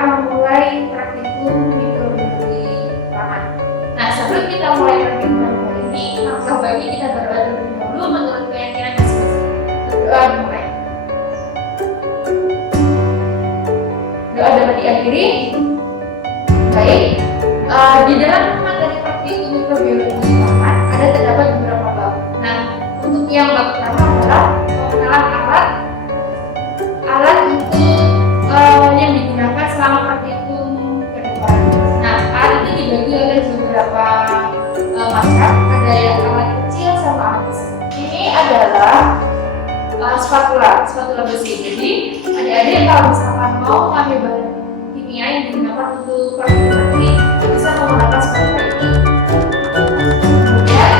akan memulai praktikum mikrobiologi taman. Nah, sebelum kita mulai praktikum kali ini, langkah baiknya kita berdoa terlebih dahulu menurut keyakinan masing-masing. Berdoa dimulai. Doa dapat diakhiri. Baik, di dalam materi praktikum mikrobiologi taman ada terdapat beberapa bab. Nah, untuk yang bab pertama adalah pengenalan alat yang digunakan selama praktikum ke depan. Nah, alat itu dibagi oleh beberapa macam, ada yang alat kecil sama alat besar. Ini adalah spatula besi. Jadi, adik-adik kalau misalkan mau mengambil bahan kimia yang digunakan untuk praktikum nanti bisa menggunakan spatula ini. Kemudian,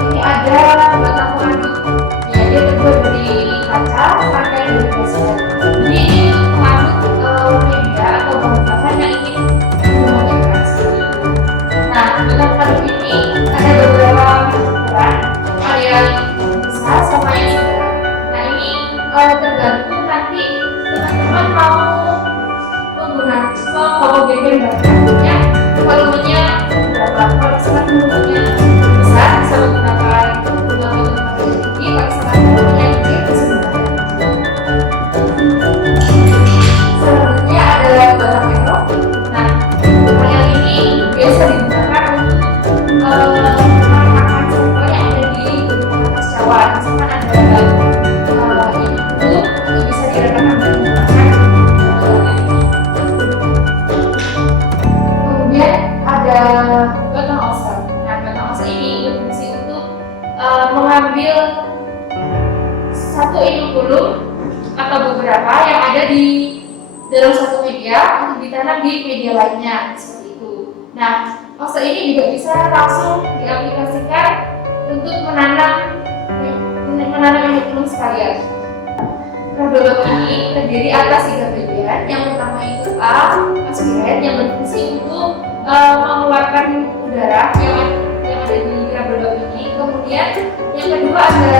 ini ada batang pengaduk. Ya, dia terbuat dari kaca, rangkaian dari basket. Jadi ini mengaduk media atau bahan-bahan yang ingin menggunakan seperti itu. Nah, batang pengaduk ini ada beberapa ukuran, ada yang besar sama yang sedang. Nah, ini tergantung nanti teman-teman mau menggunakan bagian bahannya, volumenya berapa. Kalau misalkan volumenya besar bisa menggunakan batang pengaduk ini, kalau misalkan volumenya kecil bisa menggunakan. Selanjutnya ada batang melon. Nah, batang yang ini biasa digunakan untuk merekamkan sampel yang ada di atas cawan. Misalkan ada ini dulu, itu bisa direkam dan digunakan batang ini. Kemudian ada batang osel. Nah, batang osel ini berfungsi untuk mengambil satu inokulum atau beberapa yang ada di dalam satu media untuk ditanam di media lainnya seperti itu. Nah, osel ini juga bisa langsung diaplikasikan untuk menanam inokulum sekalian. Produk ini terdiri atas 3 bagian. Yang pertama itu aspirat yang berfungsi untuk mengeluarkan udara yang ada di produk ini. Kemudian yang kedua ada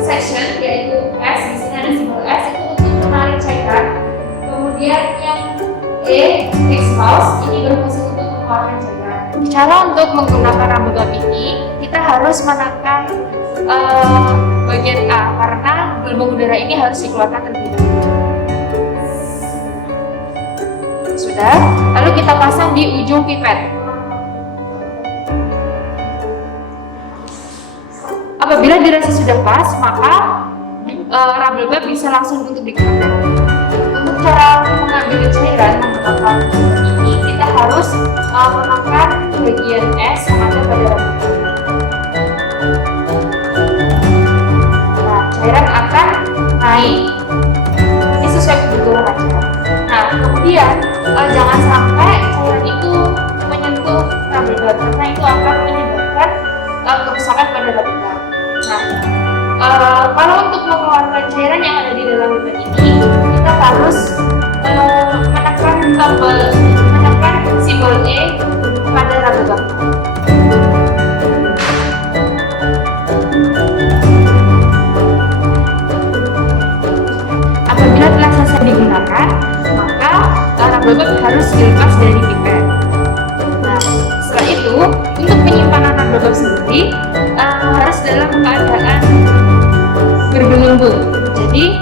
section yaitu S, di sini ada simbol S, itu untuk menarik cairan. Kemudian yang exhaust ini berfungsi untuk mengeluarkan cairan. Cara untuk menggunakan rubber ini kita harus menekan bagian A karena gelombang udara ini harus dikeluarkan terlebih dahulu. Sudah, lalu kita pasang di ujung pipet. Apabila dirasa sudah pas, maka rubber band bisa langsung untuk digunakan. Untuk cara mengambil cairan menggunakan ini, kita harus menekan bagian S yang ada pada rubber band. Nah, cairan akan naik. Ini sesuai kebutuhan aja. Nah, kemudian jangan sampai cairan itu menyentuh rubber band karena itu akan menyebabkan kerusakan pada rubber band. Nah, kalau untuk mengeluarkan cairan yang ada di dalam bibit ini, kita harus menekan simbol E pada rubber band. Apabila telah selesai digunakan, maka rubber band harus dilepas dari pipet. Nah, setelah itu, untuk penyimpanan rubber band sendiri harus dalam keadaan bergelembung. Jadi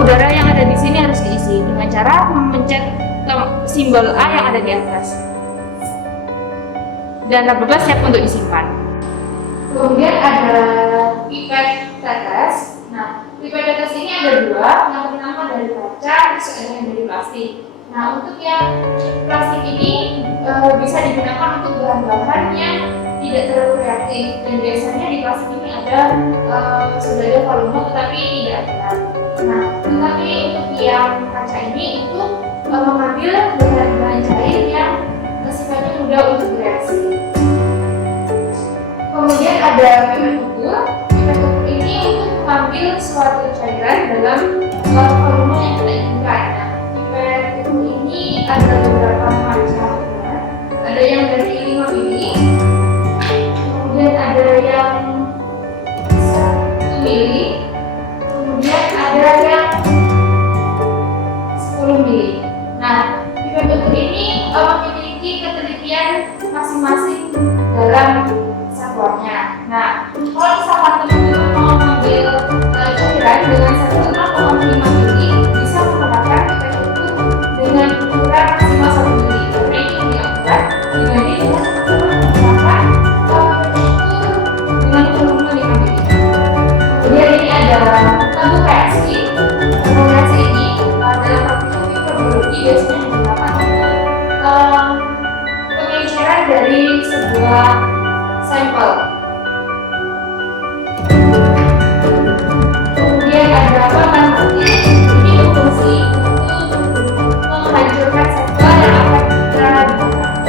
udara yang ada di sini harus diisi dengan cara memencet simbol A yang ada di atas. Dan rubber band siap untuk disimpan. Kemudian ada pipet tetes. Nah, pipet tetes ini ada 2. Yang pertama dari kaca, terus ada yang dari plastik. Nah, untuk yang plastik ini bisa digunakan untuk bahan-bahan yang tidak terlalu reaktif, dan biasanya di plastik ini ada sudah ada volume tetapi tidak berat. Nah, tetapi untuk yang kaca ini untuk mengambil bahan-bahan cair yang sifatnya mudah untuk bereaksi. Kemudian ada pipet ukur. Pipet ukur ini untuk mengambil suatu cairan dalam volume yang kita inginkan. Nah, pipet ukur ini ada beberapa macam. Ada yang dari 5 mili. Kemudian ada yang 1 mili, kemudian ada yang 10 mili. Nah, pipet memiliki ketelitian masing-masing dalam satuannya. Nah, kalau misalkan teman-teman mau mengambil cairan dengan satu 0,5 mili, bisa menggunakan pipet ukur dengan ukuran maksimal 1 mili, karena ini lebih akurat dibanding dengan teman-teman menggunakan pipet ukur dengan volume 5 mili. Kemudian ini ada tabung reaksi. Tabung reaksi ini dalam praktik mikrobiologi biasanya digunakan untuk pengecaran dari sebuah sampel. Kemudian ada papan mati. Ini berfungsi untuk menghancurkan sampel yang akan kita gunakan.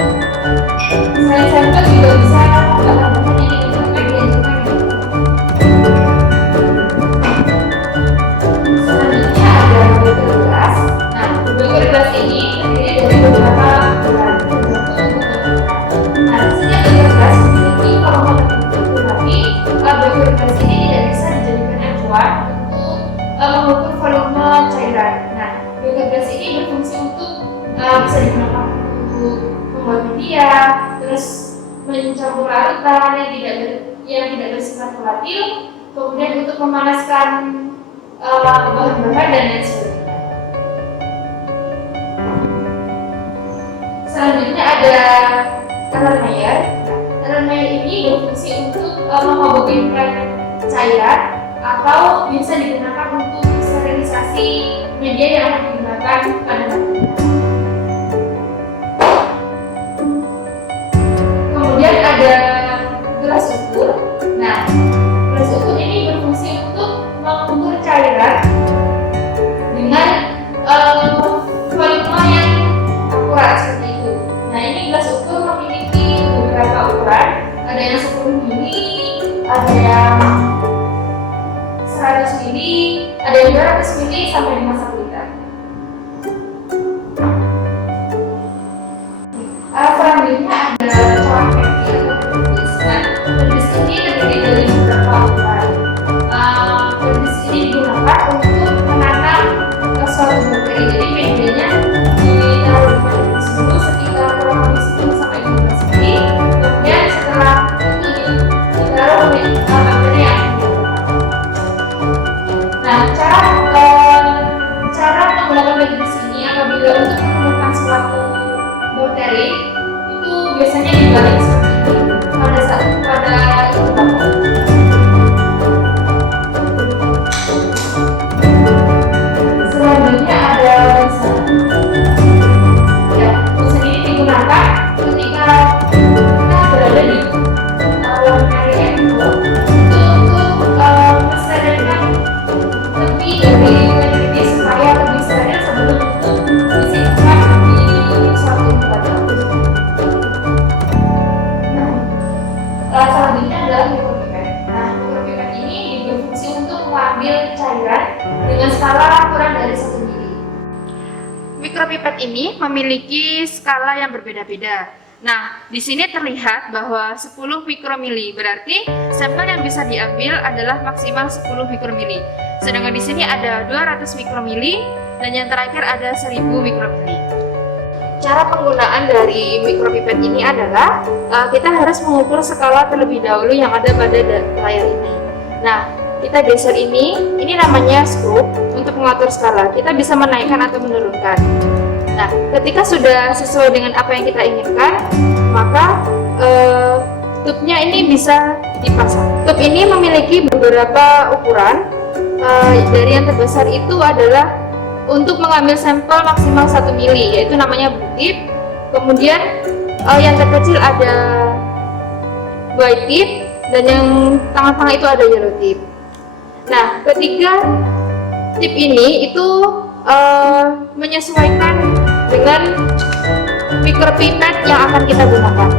Selain sampel juga bisa bahan-bahan yang digunakan dihancurkan. Selanjutnya ada beker gas. Nah, beker gas ini terdiri dari beberapa bahan. Nah, biasanya beker gas memiliki volume tertentu, tapi beker gas ini tidak bisa dijadikan acuan untuk mengukur volume cairan. Nah, beker gas ini berfungsi untuk bisa digunakan untuk membuat media, terus mencampur larutan yang tidak bersifat volatil, kemudian untuk memanaskan bahan-bahan dan lain sebagainya. Selanjutnya ada Erlenmeyer. Erlenmeyer ini berfungsi untuk mehomogenkan cairan atau bisa digunakan untuk sterilisasi media yang akan digunakan pada nantinya. Kemudian ada gelas ukur. Nah, gelas ukur ini berfungsi untuk mengukur cairan dengan volume yang akurat seperti itu. Nah, ini gelas ukur memiliki beberapa ukuran. Ada yang 10 mili, ada yang 100 mili, ada yang 200 mili sampai dengan 1 liter. Selanjutnya ada corang peti atau pedis. Nah, pedis ini terdiri dari beberapa ukuran. Pedis ini digunakan untuk menanam suatu bakteri. Jadi medianya ditaruh di pedis dulu sekitar kurang lebih 10 sampai 15 menit. Kemudian setelah itu ditaruh bakteri yang akan ditanam. Nah, cara menggunakan pedis ini apabila untuk menemukan suatu bakteri itu biasanya dibalik seperti ini pada inkubator. Selanjutnya ada busa. Ya, busa ini digunakan ketika kita berada di ruang area untuk mensterilkan tepi dari peneliti supaya lebih steril sebelum untuk disimpan di suatu inkubator. Selanjutnya adalah mikropipet. Nah, mikropipet ini berfungsi untuk mengambil cairan dengan skala kurang dari 1 mili. Mikropipet ini memiliki skala yang berbeda-beda. Nah, di sini terlihat bahwa 10 mikromili, berarti sampel yang bisa diambil adalah maksimal 10 mikromili. Sedangkan di sini ada 200 mikromili dan yang terakhir ada 1000 mikromili. Cara penggunaan dari mikropipet ini adalah kita harus mengukur skala terlebih dahulu yang ada pada layar ini. Nah, kita geser ini namanya skrup untuk mengatur skala. Kita bisa menaikkan atau menurunkan. Nah, ketika sudah sesuai dengan apa yang kita inginkan, maka tubnya ini bisa dipasang. Tub ini memiliki beberapa ukuran. Dari yang terbesar itu adalah untuk mengambil sampel maksimal 1 mili, yaitu namanya blue tip. Kemudian yang terkecil ada white tip dan yang tengah-tengah itu ada yellow tip. Nah, ketiga tip ini itu menyesuaikan dengan mikropipet yang akan kita gunakan.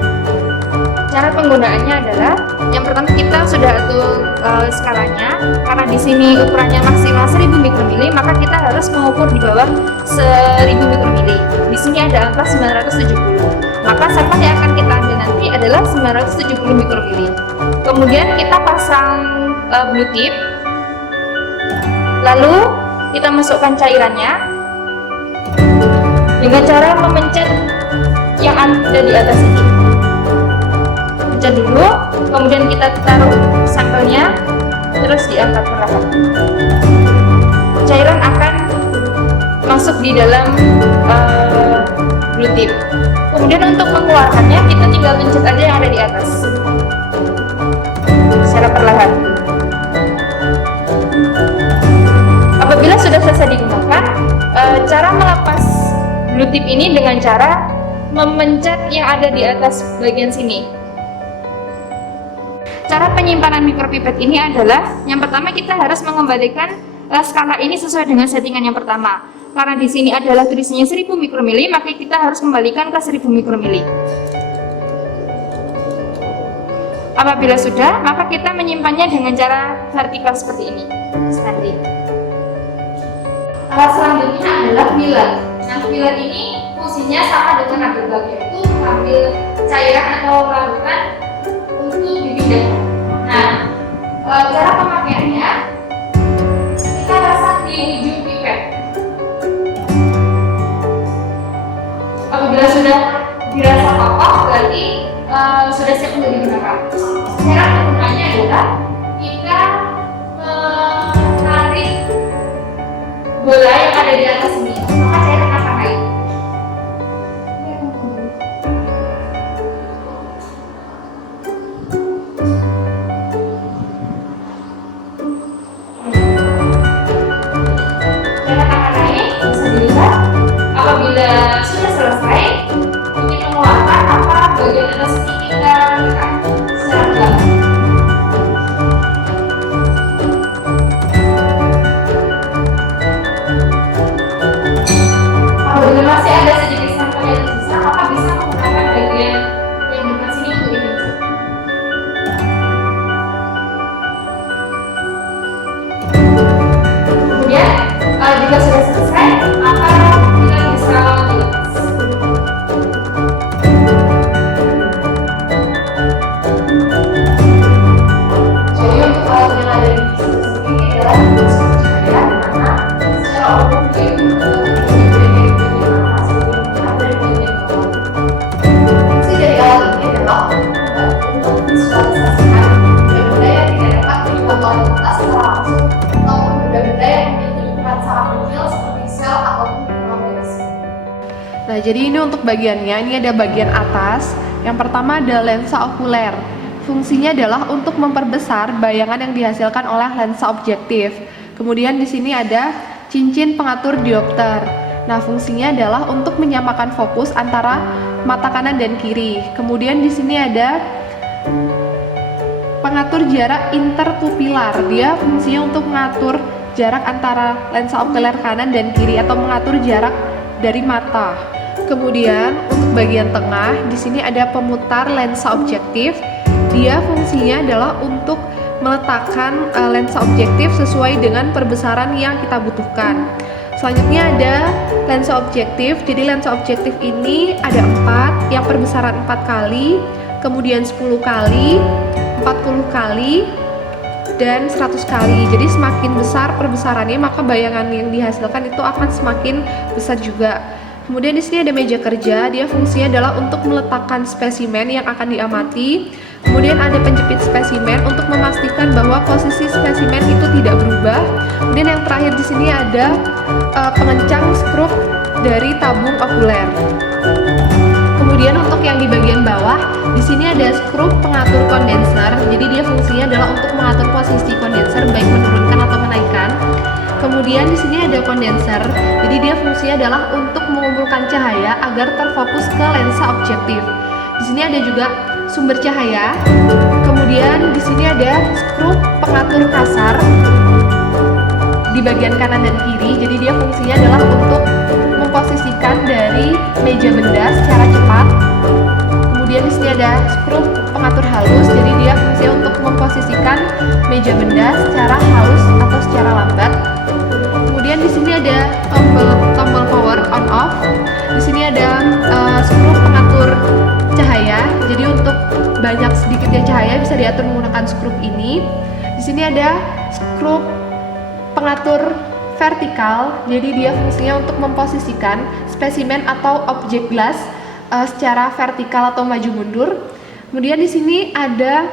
Cara penggunaannya adalah yang pertama kita sudah atur skalanya, karena di sini ukurannya maksimal 1000 mikromili, maka kita harus mengukur di bawah 1000 mikromili. Di sini ada angka 970. Maka sampel yang akan kita ambil nanti adalah 970 mikromili. Kemudian kita pasang blue tip. Lalu kita masukkan cairannya dengan cara memencet yang ada di atas ini. Pencet dulu, kemudian kita taruh sampelnya, terus diangkat perlahan. Cairan akan masuk di dalam blue tip. Kemudian untuk mengeluarkannya, kita tinggal pencet aja yang ada di atas secara perlahan. Apabila sudah selesai digunakan, cara melepas blue tip ini dengan cara memencet yang ada di atas bagian sini. Cara penyimpanan mikropipet ini adalah, yang pertama kita harus mengembalikan skala ini sesuai dengan settingan yang pertama. Karena di sini adalah tulisannya 1000 mikromili, maka kita harus kembalikan ke 1000 mikromili. Apabila sudah, maka kita menyimpannya dengan cara vertikal seperti ini, standing. Alat selanjutnya adalah filler. Nah, filler ini fungsinya sama dengan agak yaitu mengambil cairan atau larutan untuk dipindahkan. Nah, cara pemakaiannya, kita pasang di ujung pipet. Apabila sudah dirasa kokoh, berarti sudah siap untuk digunakan. Cara penggunaannya adalah kita menarik bola yang ada di atas ini, maka cairan akan naik. Cairan akan naik, bisa dilihat. Apabila sudah selesai, untuk mengeluarkan apa bagian atas ini kita tekan secara pelan. Apabila masih ada sedikit sampel yang tersisa, maka bisa menggunakan bagian yang depan sini untuk dipencet. Kemudian jika sudah selesai, maka kita bisa dilepas. Jadi untuk alat yang ada di sini adalah cahaya, dimana secara umum dia fungsi dari alat ini adalah untuk memvisualisasikan benda-benda yang tidak dapat dipantau oleh mata secara langsung ataupun benda-benda yang memiliki ukuran sangat kecil seperti sel ataupun mikroorganisme. Nah, jadi ini untuk bagiannya, ini ada bagian atas. Yang pertama ada lensa okuler. Fungsinya adalah untuk memperbesar bayangan yang dihasilkan oleh lensa objektif. Kemudian di sini ada cincin pengatur diopter. Nah, fungsinya adalah untuk menyamakan fokus antara mata kanan dan kiri. Kemudian di sini ada pengatur jarak interpupilar. Dia fungsinya untuk mengatur jarak antara lensa okuler kanan dan kiri atau mengatur jarak dari mata. Kemudian untuk bagian tengah di sini ada pemutar lensa objektif. Dia fungsinya adalah untuk meletakkan lensa objektif sesuai dengan perbesaran yang kita butuhkan. Selanjutnya ada lensa objektif. Jadi lensa objektif ini ada 4, yang perbesaran 4 kali, kemudian 10 kali, 40 kali, dan 100 kali. Jadi semakin besar perbesarannya, maka bayangan yang dihasilkan itu akan semakin besar juga. Kemudian di sini ada meja kerja. Dia fungsinya adalah untuk meletakkan spesimen yang akan diamati. Kemudian ada penjepit spesimen untuk memastikan bahwa posisi spesimen itu tidak berubah. Kemudian yang terakhir di sini ada pengencang skrup dari tabung okuler. Kemudian untuk yang di bagian bawah, di sini ada skrup pengatur kondenser. Jadi dia fungsinya adalah untuk mengatur posisi kondenser baik menurunkan atau menaikkan. Kemudian di sini ada kondenser. Jadi dia fungsinya adalah untuk mengumpulkan cahaya agar terfokus ke lensa objektif. Di sini ada juga sumber cahaya. Kemudian di sini ada skrup pengatur kasar di bagian kanan dan kiri. Jadi dia fungsinya adalah untuk memposisikan dari meja benda secara cepat. Kemudian di sini ada skrup pengatur halus. Jadi dia fungsinya untuk memposisikan meja benda secara halus atau secara lambat. Kemudian di sini ada tombol power on off. Di sini ada skrup pengatur cahaya. Jadi untuk banyak sedikitnya cahaya bisa diatur menggunakan skrup ini. Di sini ada skrup pengatur vertikal. Jadi dia fungsinya untuk memposisikan spesimen atau objek gelas secara vertikal atau maju mundur. Kemudian di sini ada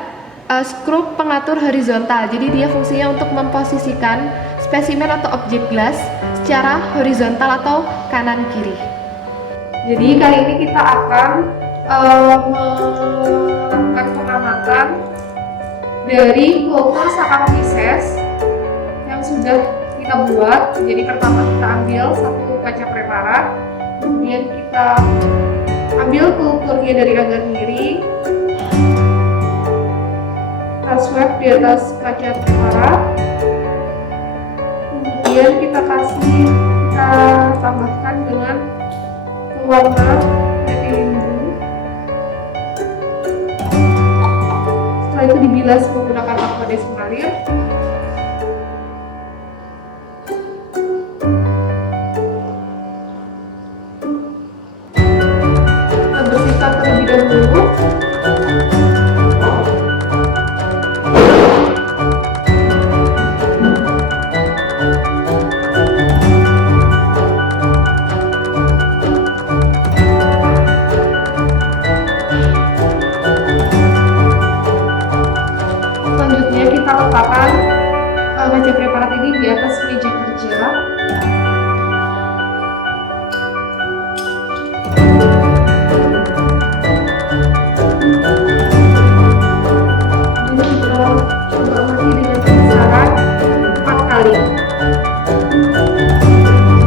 skrup pengatur horizontal. Jadi dia fungsinya untuk memposisikan spesimen atau objek gelas secara horizontal atau kanan kiri. Jadi kali ini kita akan melakukan pengamatan dari kultur Saccharomyces yang sudah kita buat. Jadi pertama kita ambil satu kaca preparat, kemudian kita ambil kulturnya dari agar miring, kita swab di atas kaca preparat, kemudian kita tambahkan dengan pewarna metilimbu. Setelah itu dibilas menggunakan aqua desmalir. Kita bersihkan terlebih dahulu. Selanjutnya kita letakkan kaca preparat ini di atas meja kerja. Ini kita coba amati dengan pembesaran 4 kali.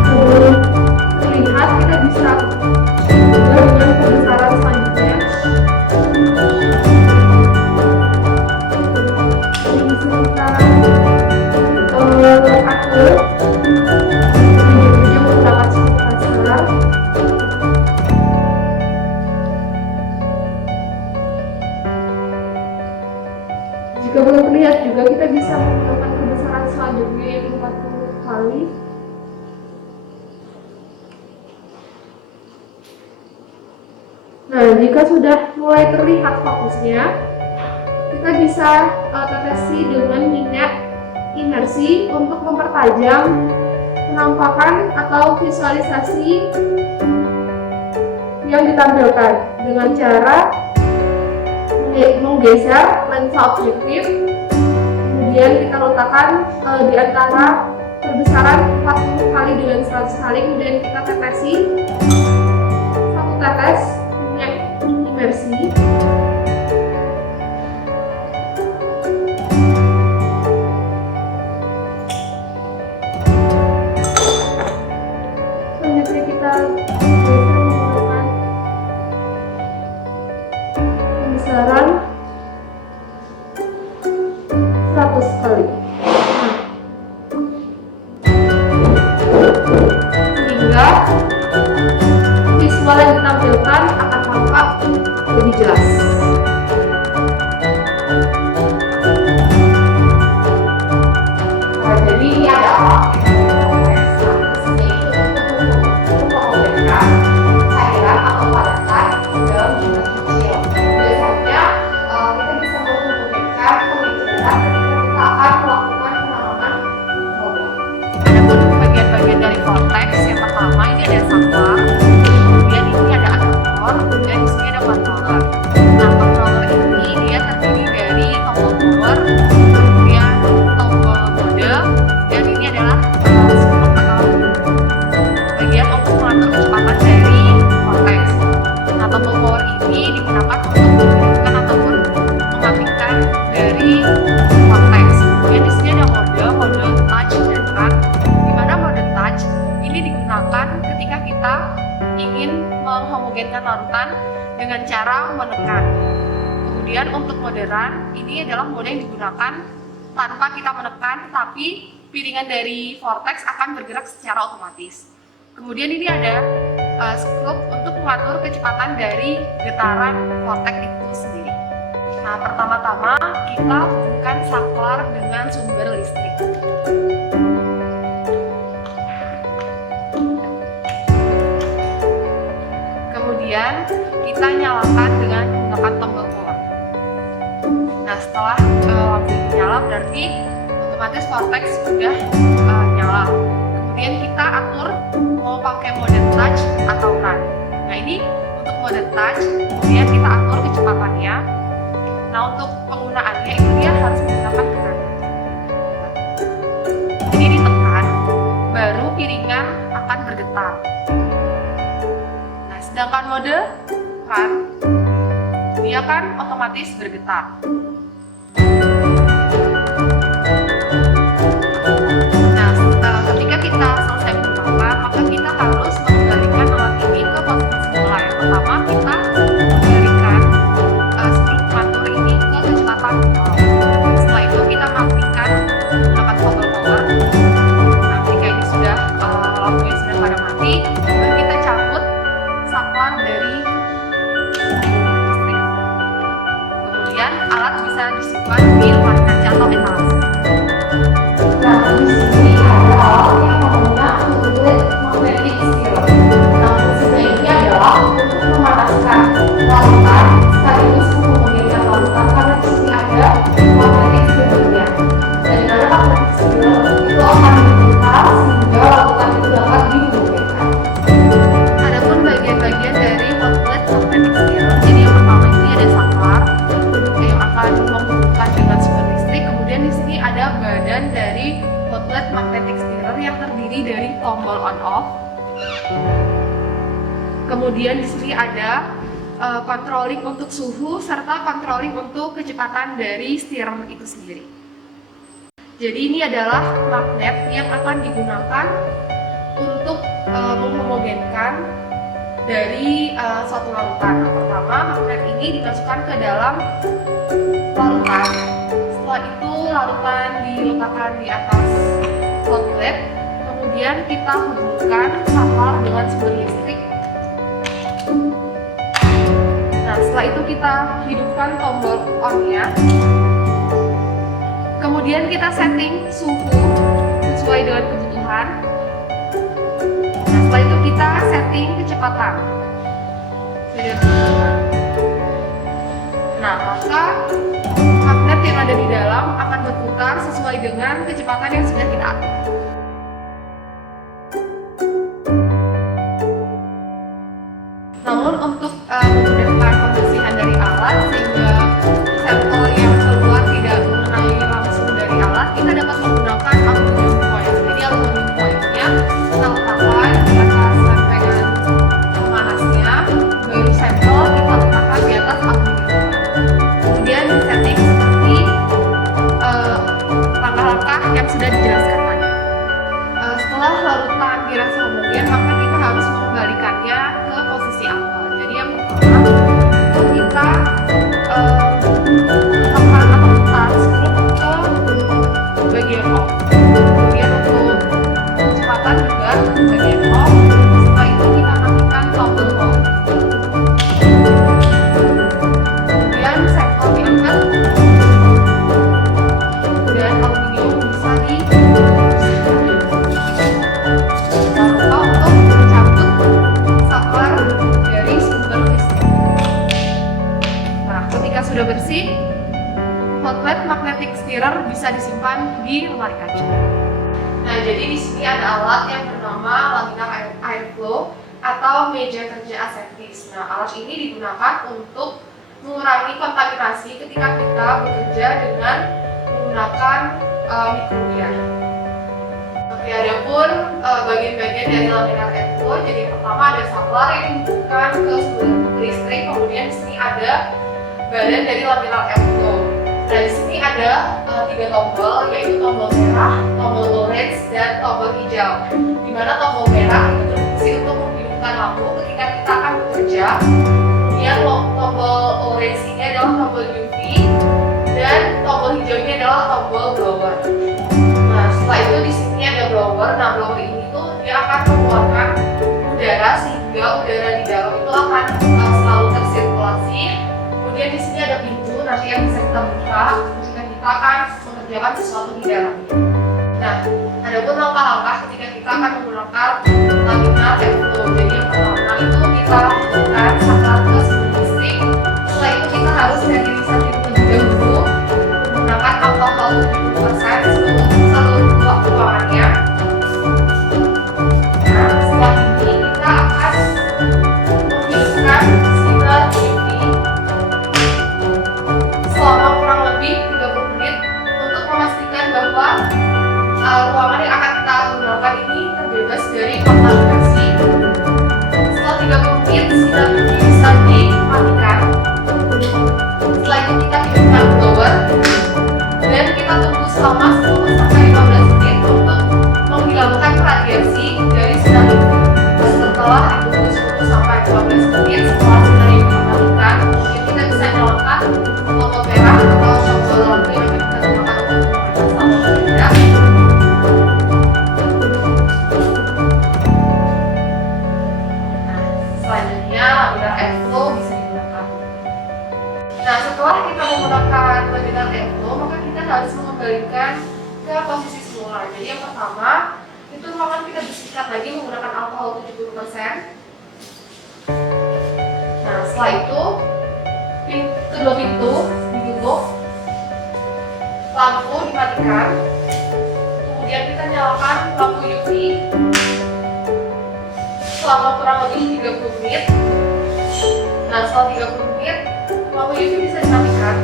Sebelum terlihat, kita bisa coba dengan pembesaran selanjutnya. Jika belum terlihat juga, kita bisa menggunakan pembesaran selanjutnya yaitu 40 kali. Nah, jika sudah mulai terlihat fokusnya, kita bisa tetesi dengan minyak imersi untuk mempertajam penampakan atau visualisasi yang ditampilkan dengan cara menggeser lensa objektif, kemudian kita letakkan di antara perbesaran 40 kali dengan 100 kali, kemudian kita tetesi 1 tetes minyak imersi. Selanjutnya kita menggunakan pembesaran 100 kali. Sehingga visual yang ditampilkan akan tampak lebih jelas. Nah, jadi ini ada alat cairan atau padatan dalam jumlah kecil. Biasanya kita bisa mengumpulkan pemikiran ketika kita akan melakukan penanaman mikroba. Adapun bagian-bagian dari vortex, yang pertama ini ada saklar, kemudian ini ada adaptor, dan di sini ada controller. Nah, controller ini dia terdiri dari tombol power, kemudian tombol mode, dan ini adalah skrup atau bagian untuk mengatur kecepatan dari vortex. Nah, tombol power ini digunakan untuk menghidupkan ataupun mematikan dari vortex. Kemudian di sini ada mode touch dan run. Di mana mode touch ini digunakan ketika kita ingin menghomogenkan larutan dengan cara menekan. Kemudian untuk mode run ini adalah mode yang digunakan tanpa kita menekan, tapi piringan dari vortex akan bergerak secara otomatis. Kemudian ini ada skrup untuk mengatur kecepatan dari getaran vortex itu sendiri. Nah, pertama-tama kita hubungkan saklar dengan sumber listrik. Kemudian kita nyalakan dengan menggunakan tombol power. Nah, setelah lampu ini nyala, berarti otomatis vortex sudah nyala. Kemudian kita atur mau pakai mode touch atau run. Nah, ini untuk mode sedangkan mode fan dia kan otomatis bergetar. Nah, ketika kita selesai menggunakan, maka kita harus mengembalikan alat ini ke posisi semula. Yang pertama, kita mengembalikan skru pengatur ini ke kecepatan 0. Setelah itu kita matikan menggunakan toggle power. Nah, ketika ini sudah lampunya sudah pada mati, lalu kita cabut saklar dari listrik. Kemudian alat bisa disimpan di lemari kaca atau etalase. Nah, di sini ada alat yang namanya outlet magnetic stirrer. Nah, fungsinya ini adalah untuk memanaskan larutan sekaligus menghidupkan larutan karena di sini ada magnetic stirrernya. Dan di mana magnetic stirrer itu akan diputar sehingga larutan itu dapat dihidupkan. Adapun bagian-bagian dari outlet magnetic stirrer, jadi yang pertama ini ada saklar yang akan menghubungkan dengan sumber listrik. Kemudian di sini ada badan dari outlet magnetic stirrer yang terdiri dari tombol on off. Kemudian di sini ada controlling untuk suhu serta controlling untuk kecepatan dari stirrer itu sendiri. Jadi ini adalah magnet yang akan digunakan untuk menghomogenkan dari suatu larutan. Pertama, magnet ini dimasukkan ke dalam larutan. Setelah itu larutan diletakkan di atas outlet. Kemudian kita hubungkan saklar dengan sumber listrik. Nah, setelah itu kita hidupkan tombol on-nya. Kemudian kita setting suhu sesuai dengan kebutuhan. Nah, setelah itu kita setting kecepatan. Nah, maka magnet yang ada di dalam akan berputar sesuai dengan kecepatan yang sudah kita atur. Namun untuk memudahkan pembersihan dari alat sehingga sampel yang keluar tidak mengenai langsung dari alat, kita dapat menggunakan aluminium foil. Jadi aluminium foilnya kita letakkan di atas lempengan pemanasnya, baru sampel kita letakkan di atas aluminium foil. Kemudian disetting seperti langkah-langkah yang sudah dijelaskan tadi. Setelah larutan dirasa homogen, maka kita harus mengembalikannya ke posisi awal. Jadi yang pertama itu kita tekan atau putar skru ke bagian off. Kemudian untuk kecepatan juga bagian off. Setelah itu kita matikan toggle power. Kemudian sampel diangkat dan aluminium bisa dibersihkan. Jangan lupa untuk mencabut saklar dari sumber listrik. Nah, ketika sudah bersih, outlet magnetic stirrer bisa disimpan di lemari kaca. Nah, jadi di sini ada alat yang bernama laminar airflow atau meja kerja aseptis. Nah, alat ini digunakan untuk mengurangi kontaminasi ketika kita bekerja dengan menggunakan mikrobia. Oke, adapun bagian-bagian dari laminar airflow, jadi yang pertama ada saklar yang dihubungkan ke sumber listrik, kemudian di sini ada badan dari laminar airflow. Nah, di sini ada 3 tombol, yaitu tombol merah, tombol orange, dan tombol hijau. Di mana tombol merah itu berfungsi untuk menghidupkan lampu ketika kita akan bekerja. Kemudian tombol orange ini adalah tombol UV, dan tombol hijau ini adalah tombol blower. Nah, setelah itu di sini ada blower. Nah, blower ini tuh dia akan mengeluarkan udara sehingga udara di dalam itu akan selalu tersirkulasi. Kemudian di sini ada pintu nanti yang bisa kita buka jika kita akan mengerjakan sesuatu di dalamnya. Nah, adapun langkah-langkah ketika kita akan menggunakan laminar airflow. Jadi yang pertama itu kita hubungkan saklar ke sumber listrik. Setelah itu kita harus sterilisasi terlebih dahulu menggunakan alkohol 70% seluruh ruangannya. Nah, setelah ini kita akan menghidupkan sinar UV selama kurang lebih 30 menit untuk memastikan bahwa ruangan yang akan kita gunakan ini terbebas dari kontaminasi. Setelah 30 menit sinar UV bisa dimatikan. Setelah itu kita hidupkan blower dan kita tunggu selama 10 sampai 15 menit untuk menghilangkan radiasi dari sinar UV. Setelah ditunggu 10 sampai 15 menit setelah sinar UV dimatikan, kemudian kita bisa nyalakan tombol merah atau tombol lampu yang kita gunakan untuk menyalakan lampu merah. Selanjutnya lampu airflow bisa digunakan. Nah, setelah kita menggunakan lampu airflow, maka kita harus mengembalikan ke posisi semula. Jadi yang pertama, itu ruangan kita bersihkan lagi menggunakan alkohol 70%. Nah, setelah itu kedua pintu ditutup, lampu dimatikan, kemudian kita nyalakan lampu UV selama kurang lebih 30 menit. Nah, setelah 30 menit lampu UV bisa dimatikan,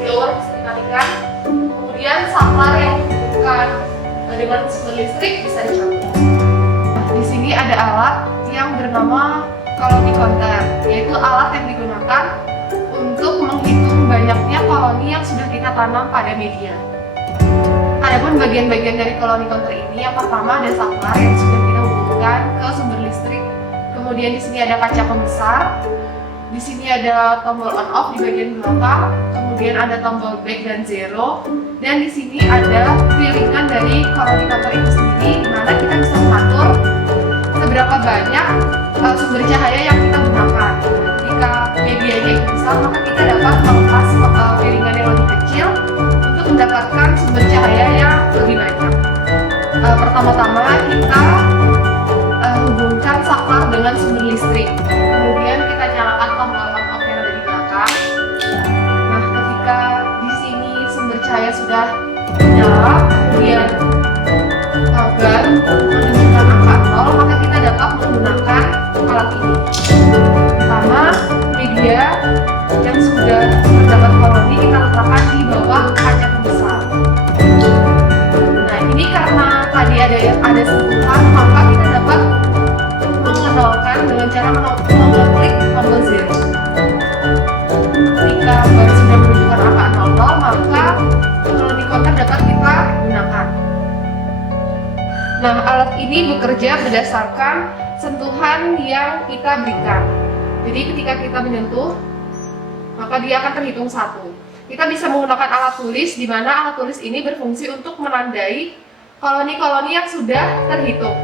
blower bisa dimatikan, kemudian saklar yang bukan dengan sumber listrik bisa dicabut. Di sini ada alat yang bernama koloni counter, yaitu alat yang digunakan untuk menghitung banyaknya koloni yang sudah kita tanam pada media. Adapun bagian-bagian dari koloni counter ini, yang pertama ada saklar yang sudah kita hubungkan ke sumber listrik. Kemudian di sini ada kaca pembesar, di sini ada tombol on off di bagian belakang, kemudian ada tombol back dan zero, dan di sini ada piringan dari koloni counter itu sendiri, di mana kita bisa mengatur seberapa banyak sumber cahaya yang kita gunakan. Ketika medianya itu besar, maka kita dapat melepas piringan yang lebih kecil untuk mendapatkan sumber cahaya yang lebih banyak. Pertama-tama kita hubungkan saklar dengan sumber listrik, kemudian kita nyalakan tombol on off yang ada di belakang. Nah, ketika di sini sumber cahaya sudah menyala, kemudian bar menunjukkan angka 0, maka kita dapat menggunakan alat ini. Pertama, media yang sudah terdapat koloni kita letakkan di bawah kaca pembesar. Nah, ini karena tadi ada sentuhan, maka kita dapat mengenalkan dengan cara mengklik tombol zero. Ketika bar sudah menunjukkan angka 00, maka koloni counter dapat kita gunakan. Nah, alat ini bekerja berdasarkan sentuhan yang kita berikan. Jadi ketika kita menyentuh, maka dia akan terhitung 1. Kita bisa menggunakan alat tulis, di mana alat tulis ini berfungsi untuk menandai koloni-koloni yang sudah terhitung.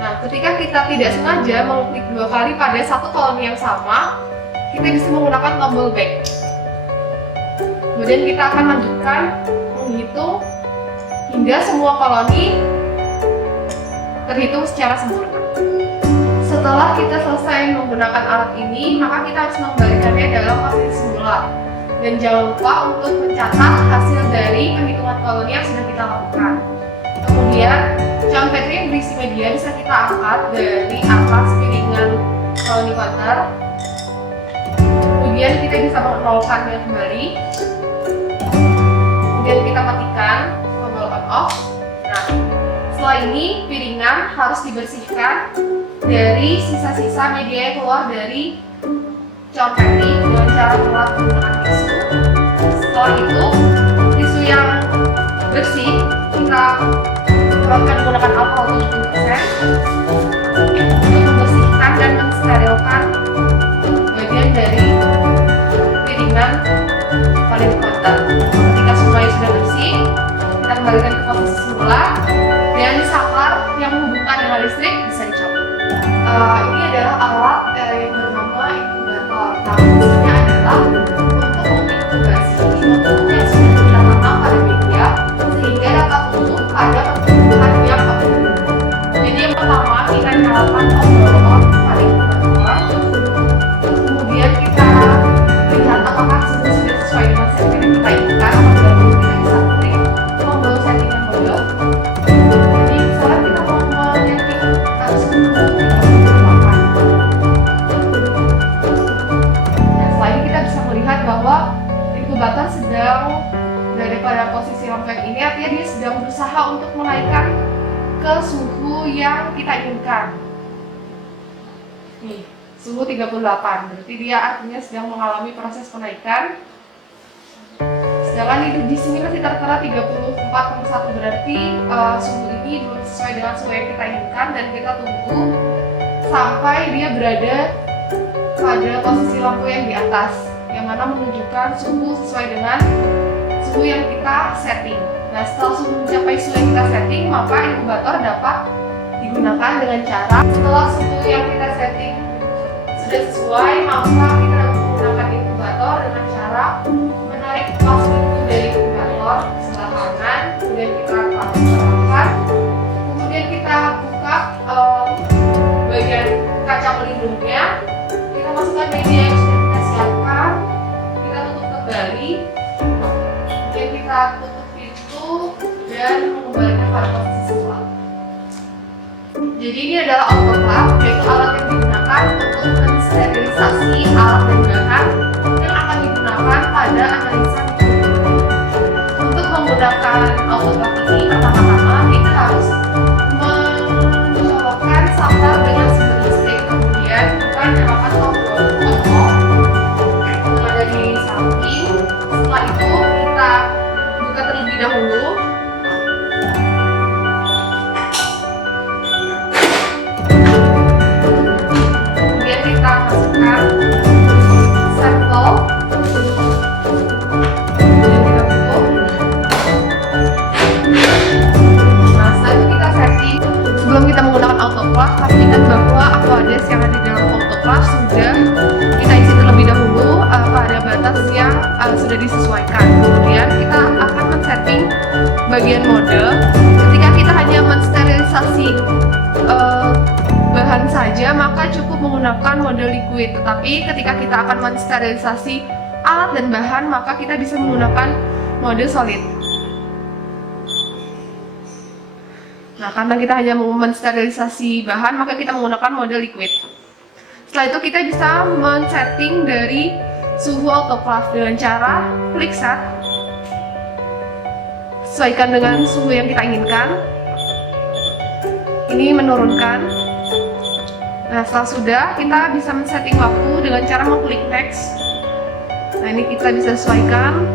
Nah, ketika kita tidak sengaja mengklik 2 kali pada satu koloni yang sama, kita bisa menggunakan tombol back. Kemudian kita akan lanjutkan menghitung hingga semua koloni terhitung secara sempurna. Setelah kita selesai menggunakan alat ini, maka kita harus mengembalikannya dalam posisi semula. Dan jangan lupa untuk mencatat hasil dari penghitungan koloni yang sudah kita lakukan. Kemudian, contohnya yang berisi media bisa kita angkat dari atas piringan koloni counter. Kemudian kita bisa menolkannya kembali. Kemudian kita matikan tombol on off. Nah, setelah ini piringan harus dibersihkan dari sisa-sisa media yang keluar dari conveti dengan cara melap menggunakan tisu. Setelah itu, tisu yang bersih kita semprotkan menggunakan alkohol 70% untuk membersihkan dan mensterilkan bagian dari piringan koloni counter. Ketika semuanya sudah bersih, kita kembalikan ke posisi semula dan saklar yang menghubungkan dengan listrik bisa dicabut. Ini adalah alat yang bernama inkubator. Nah, fungsinya adalah untuk menginkubasi bentuk yang sudah kita tanam pada media sehingga dapat tumbuh pada pertumbuhan yang optimal. Jadi yang pertama kita nyalakan tombol on pada inkubator. Kemudian kita lihat apakah sudah sesuai dengan setting yang kita inginkan. Apabila belum, kita bisa klik tombol settingan mode. Jadi misalnya kita mau menyeting suhu bahwa inkubator sedang daripada posisi lempeng ini, artinya dia sedang berusaha untuk menaikkan ke suhu yang kita inginkan. Nih, suhu 38, berarti dia artinya sedang mengalami proses penaikan. Sedangkan di sini masih tertera 34,1, berarti suhu ini belum sesuai dengan suhu yang kita inginkan, dan kita tunggu sampai dia berada pada posisi lampu yang di atas, yang mana menunjukkan suhu sesuai dengan suhu yang kita setting. Nah, setelah suhu mencapai suhu yang kita setting, maka inkubator dapat digunakan dengan cara, setelah suhu yang kita setting sudah sesuai, maka kita dapat menggunakan inkubator dengan cara menarik pas pintu dari inkubator sebelah kanan, kemudian kita pakai perangkat, kemudian kita buka bagian kaca pelindungnya, kita masukkan media yang sudah kita siapkan, kita tutup kembali, kemudian kita tutup pintu dan mengembalikan pada posisi semula. Jadi ini adalah autoclave, yaitu alat yang digunakan untuk mensterilisasi alat dan bahan yang akan digunakan pada analisa mikrobiologi. Untuk menggunakan autoclave ini, pertama-tama kita harus mencolokkan sampel dengan sumber listrik, kemudian kita nyalakan tombol yang ada di samping. Setelah itu kita buka terlebih dahulu. Sebelum kita menggunakan autoclave, pastikan bahwa aquades yang ada di dalam autoclave sudah kita isi terlebih dahulu pada batas yang sudah disesuaikan. Kemudian kita akan men-setting bagian mode. Ketika kita hanya mensterilisasi bahan saja, maka cukup menggunakan mode liquid. Tetapi ketika kita akan mensterilisasi alat dan bahan, maka kita bisa menggunakan mode solid. Nah, karena kita hanya mensterilisasi bahan, maka kita menggunakan mode liquid. Setelah itu kita bisa men-setting dari suhu autoclave dengan cara klik set, sesuaikan dengan suhu yang kita inginkan. Ini menurunkan. Nah, setelah sudah, kita bisa men-setting waktu dengan cara mengklik next. Nah, ini kita bisa sesuaikan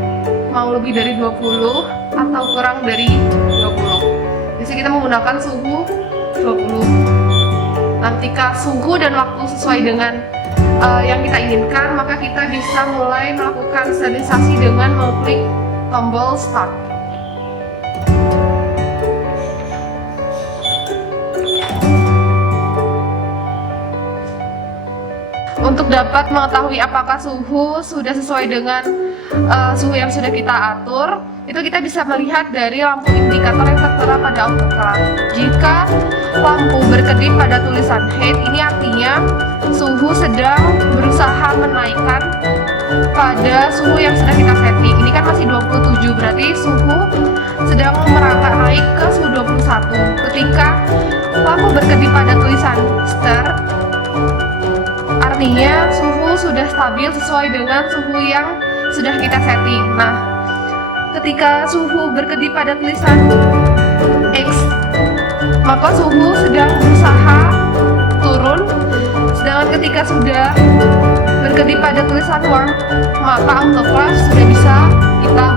mau lebih dari 20 atau kurang dari 20. Jadi kita menggunakan suhu 20. Nah, ketika suhu dan waktu sesuai dengan yang kita inginkan, maka kita bisa mulai melakukan sterilisasi dengan mengklik tombol start. Untuk dapat mengetahui apakah suhu sudah sesuai dengan suhu yang sudah kita atur, itu kita bisa melihat dari lampu indikator yang tertera pada autoclave. Jika lampu berkedip pada tulisan heat, ini artinya suhu sedang berusaha menaikkan pada suhu yang sudah kita setting. Ini kan masih 27, berarti suhu sedang merangkak naik ke suhu 21. Ketika lampu berkedip pada tulisan stir, artinya suhu sudah stabil sesuai dengan suhu yang sudah kita setting. Nah, ketika suhu berkedip pada tulisan X, maka suhu sedang berusaha turun. Sedangkan ketika sudah berkedip pada tulisan warm, maka autoclave sudah bisa kita